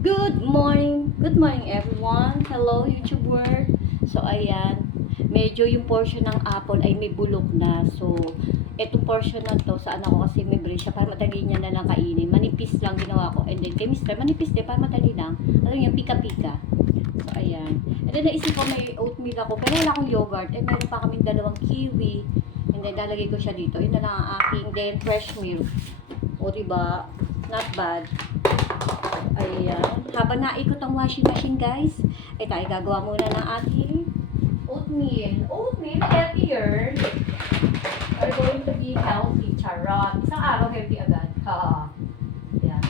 Good morning everyone. Hello YouTube world. So ayan, medyo yung portion ng apple ay may bulok na. So etong portion na to, saan ako kasi may brace siya para madali niya na lang kainin. Manipis lang ginawa ko. And then kay Mr. manipis din para madali lang. Alam niyo, pika-pika. So ayan. And then naisip ko may oatmeal ako, pero wala akong yogurt. And meron pa kaming dalawang kiwi. And then lalagay ko siya dito. Yun na lang ang aking then fresh milk. O diba? Not bad. Ayan. Habang naikot ang washing machine, guys, ay tayo gagawa muna ng ating oatmeal. Oatmeal, healthier. Are going to be healthy. Charot. Isang araw, healthy agad. Ha. Ayan.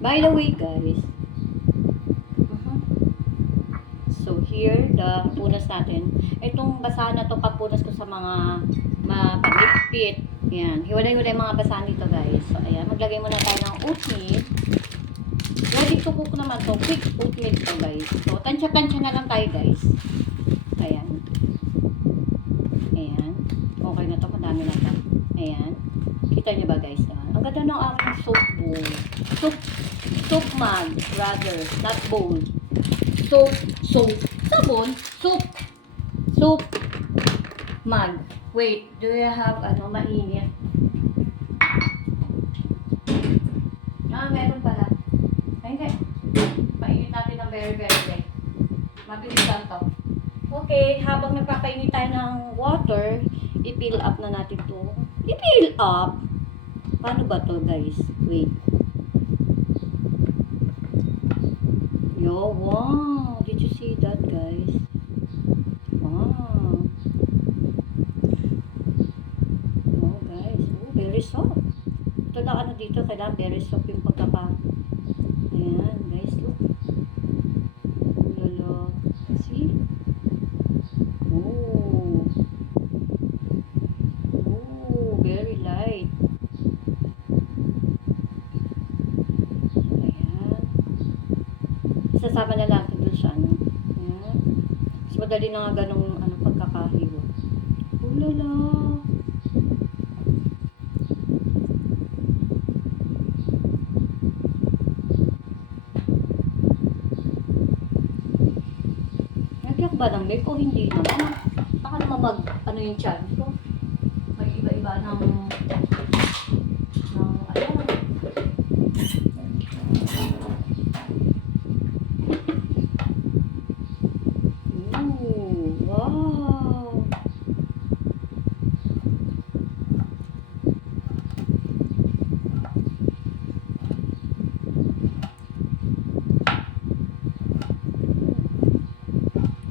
By the way, guys, so here, the punas natin. Itong basahan na to, papunas ko sa mga mapagipit. Yan. Hiwalay-hiwalay mga basahan dito, guys. So, ayan. Maglagay muna tayo ng oatmeal. Ready to cook naman to. Quick oatmeal to, guys. So, tansya-tansya na lang tayo, guys. Ayan. Ayan. Okay na to. Madami na to. Ayan. Kita nyo ba, guys? Ang ganda ng aking soap bowl. Soap mug, rather. Not bowl. Soap. Sabon. Soap mug. Wait, do you have mainit? Meron pala. Ay, hindi. Mainit natin ng very light. Mabilis lang to. Okay, habang nagpapainit tayo ng water, i-fill up na natin to. I-fill up? Paano ba to, guys? Wait. Yo, wow! Did you see that, guys? Wow! Oh, guys. Oh, very soft. Ito na dito, kailangan very soft yung pagkapa. Ayan, guys, look. Lolo. See? Oh. Oh, very light. Ayan. Sasama na natin dun sa ano. Ayan. Mas madali na nga ganong pagkakahiwa. Oh, lala. Nagyak ba ng milk o hindi naman? Baka naman yung chan ko. May iba-iba ng Ooh, wow!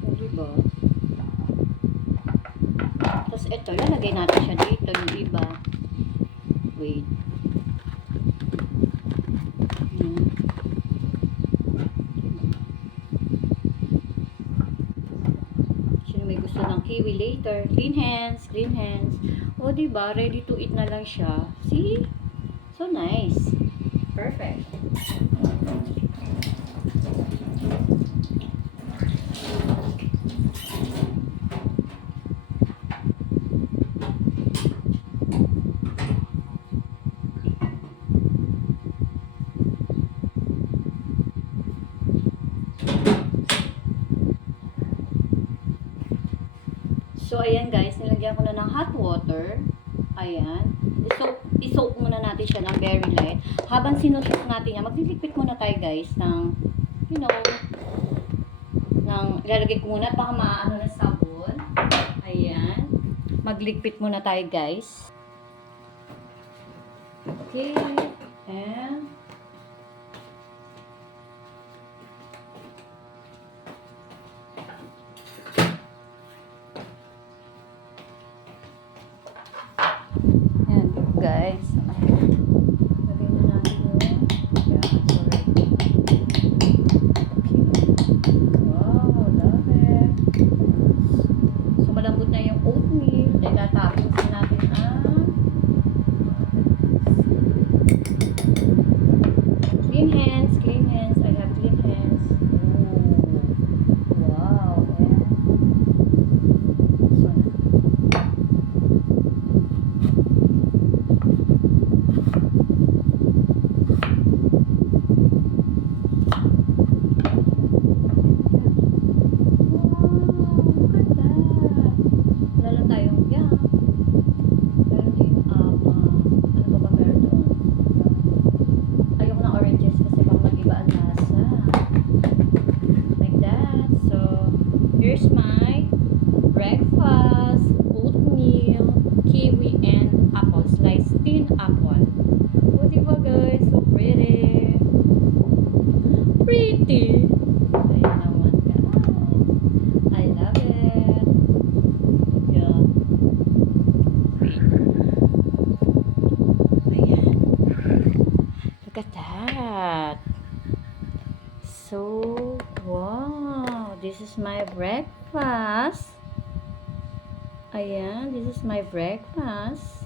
O, diba? Tapos ito, lalagay natin siya dito, yung iba. Wait. Sino may gusto ng kiwi later? Clean hands. O, diba? Ready to eat na lang siya. See? So nice. Perfect. So, ayan guys, nilagyan ko na ng hot water. Ayan. I-soak muna natin siya ng very light. Habang sinusoak natin yan, magliligpit muna tayo guys ng, ilalagay ko muna, baka maano na sabon. Ayan. Magligpit muna tayo guys. Okay. And, guys. Ayan. O, diba guys? So pretty. Pretty. Ayan naman guys. I love it. Yeah. Ayan. Look at that. So, wow. This is my breakfast. Ayan. This is my breakfast.